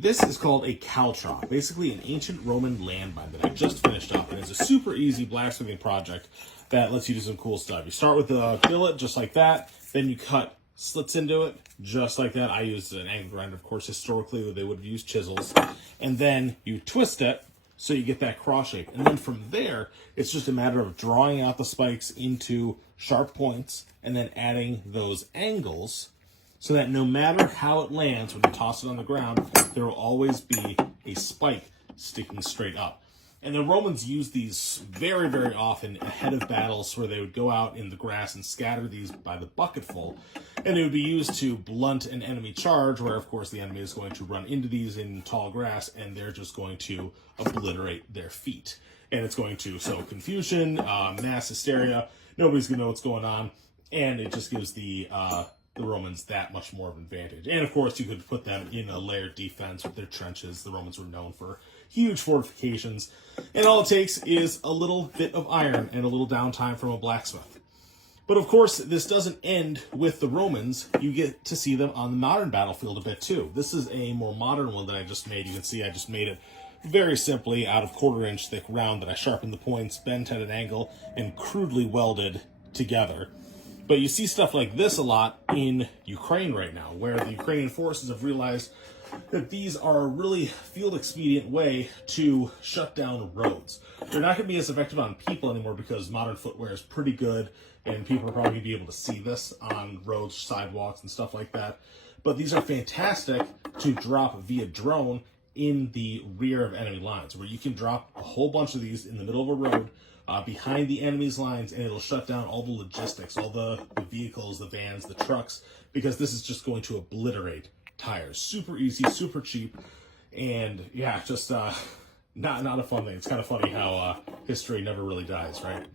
This is called a caltrop, basically an ancient Roman landmine that I just finished up, and it's a super easy blacksmithing project that lets you do some cool stuff. You start with a billet, just like that, then you cut slits into it, just like that. I used an angle grinder, of course, historically they would have used chisels, and then you twist it so you get that cross shape. And then from there, it's just a matter of drawing out the spikes into sharp points and then adding those angles so that no matter how it lands, when you toss it on the ground, there will always be a spike sticking straight up. And the Romans used these very, very often ahead of battles where they would go out in the grass and scatter these by the bucketful. And it would be used to blunt an enemy charge, where, of course, the enemy is going to run into these in tall grass, and they're just going to obliterate their feet. And it's going to sow confusion, mass hysteria. Nobody's going to know what's going on. And it just gives the Romans that much more of an advantage. And of course, you could put them in a layered defense with their trenches. The Romans were known for huge fortifications. And all it takes is a little bit of iron and a little downtime from a blacksmith. But of course, this doesn't end with the Romans. You get to see them on the modern battlefield a bit too. This is a more modern one that I just made. You can see I just made it very simply out of 1/4-inch thick round that I sharpened the points, bent at an angle, and crudely welded together. But you see stuff like this a lot in Ukraine right now, where the Ukrainian forces have realized that these are a really field expedient way to shut down roads. They're not going to be as effective on people anymore because modern footwear is pretty good, and people are probably going to be able to see this on roads, sidewalks, and stuff like that. But these are fantastic to drop via drone in the rear of enemy lines, where you can drop a whole bunch of these in the middle of a road behind the enemy's lines, and it'll shut down all the logistics, all the vehicles, the vans, the trucks, because this is just going to obliterate tires. Super easy, super cheap, and yeah, just not a fun thing. It's kind of funny how history never really dies, right?